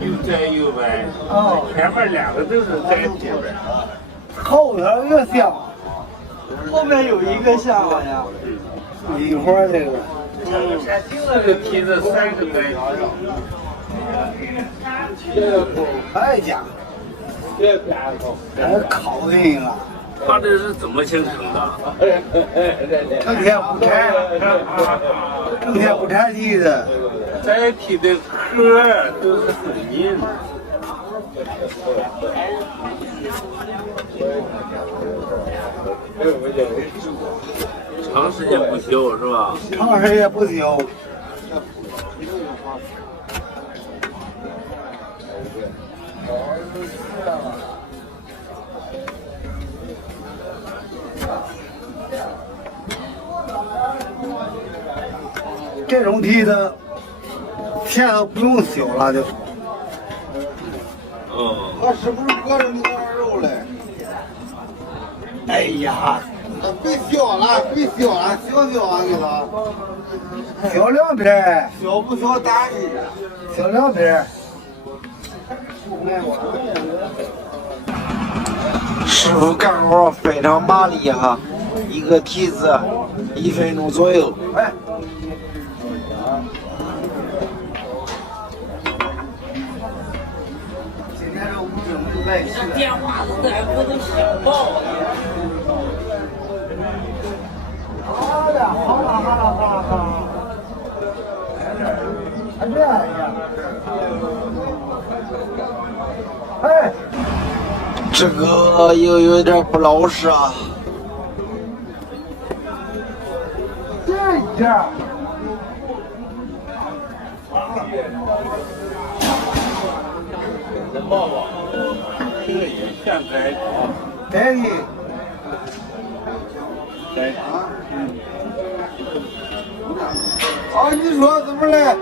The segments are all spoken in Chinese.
有窄有歪。哦，前面两个都是窄体呗。后头一个像，后面有一个像好像。一会儿这个。这个梯子3个窄体。哎家，还烤进了。它这是怎么形成的？成天不拆，成天不拆地的。载体的壳都是水泥。长时间不修是吧？长时间不修。这种梯子现在都不用修了，就。他是不是搁着你那儿肉嘞？哎呀，别修了，别修了，修啊给他。修两边，修不修打你？修两边。师傅干活非常麻利哈，一个梯子1分钟左右。哎。今天这5整没来气。电话都在我都想爆了。好了，好了，好了，好了，好了。这样。哎。这个又有点不老实啊。这样。抱抱，这个也像载体。载体。载体。啊，你说怎么嘞？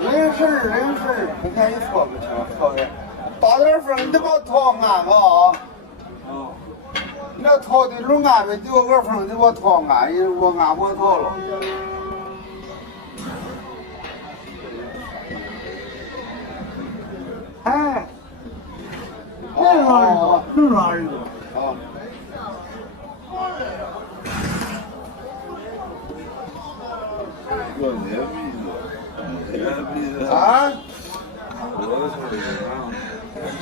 零事，你看你说不清，说的打点风你得把套安吧啊。你那套的时候安呗，丢个风得把套安，我安不套了。哎，那个是哪里？啊。啊？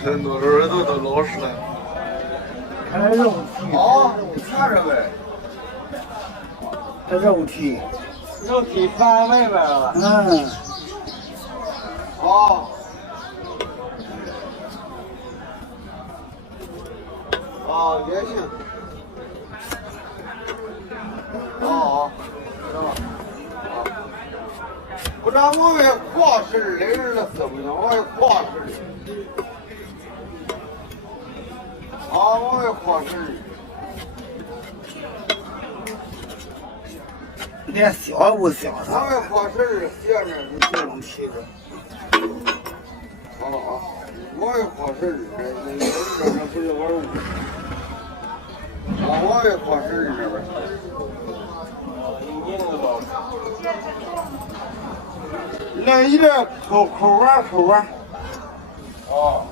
很多的耳朵都老实了。看来肉体。哦，看着呗。这肉体。肉体翻外边了。嗯。哦。哦，也行。哦。不然我也跨事的人了，是不行，我也跨事的。啊，我也跨事的。连小不小，我也跨事的，斜着是这种梯子。哦，我也跨事的，这不是玩物。啊，我也跨事的这边。来一点口玩。哦。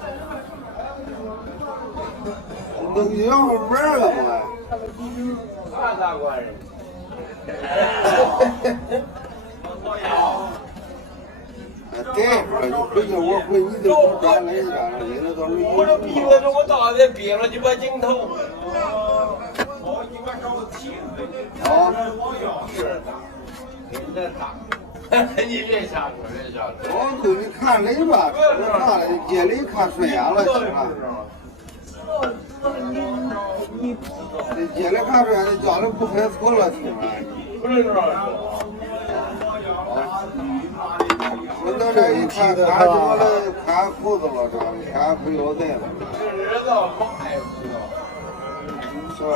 你要是玩了吗？啥大官人？对，你回去我回你就不转来一下了，你那到时候我这鼻子这么大的憋了几把镜头。你把手提着。啊。是的。给你打。你别瞎说，别瞎说。我给你看雷吧，看了街里看顺眼了，行了。这街里看顺眼，家里不分错了，行了。不是这样说。我到这一看，看多了，看裤子了，这看不腰带了。这日子妈也不知道。是吧？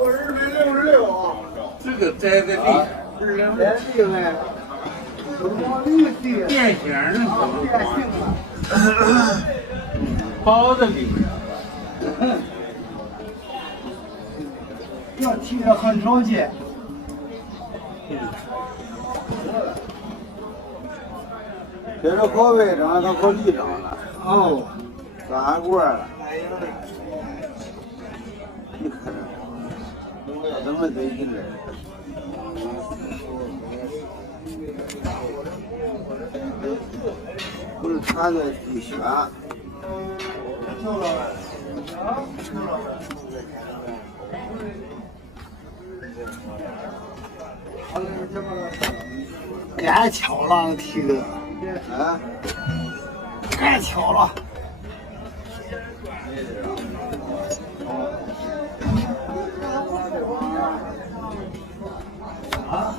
我266啊。这个栽在地，不是两边地呗？什么绿地？电线儿呢？电线了。包在里面。这提的很少见。这是可卫生，它可立正了。哦，3棍了。你看这，怎么得劲这？不是穿的不选。该敲了，提的，啊，该敲了。啊！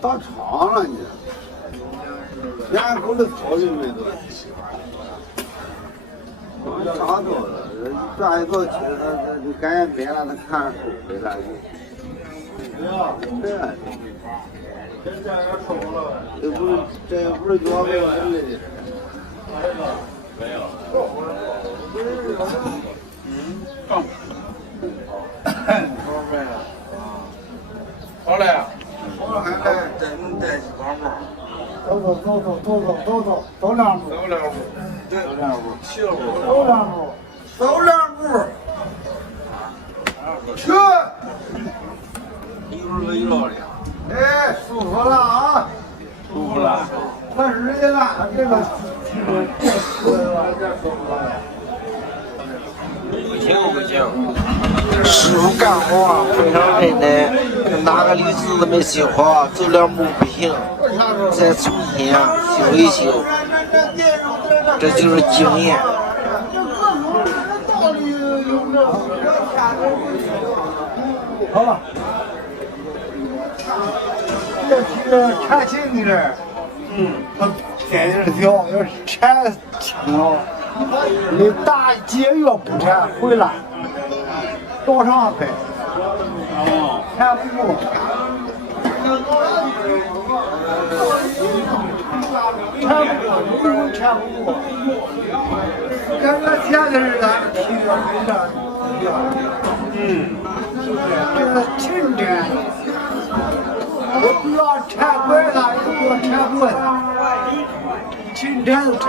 打场了你，连狗的草都没得。长多了，转一早起来，他就赶紧掰了，他看着手给他去。对啊，这又不是脚没有人类的。没有。好嘞。我还来带起帮忙。走两步，走两步。对，走两步，去了步。走两步，走两步。去。一会儿围绕的。哎，舒服了啊！舒服了。可是人家那这个，不行。师傅干活非常认真，哪个驴子没修好，走两步不行，再重新修一修，这就是经验。好了，这是缠心的，他天天跳，要是缠轻了，你大几个月不缠回来，多少倍？缠不过。缠不过，刚刚前的日子还是提着没啥。这个情感，不要缠拐他，也不要缠过他，情感都缠。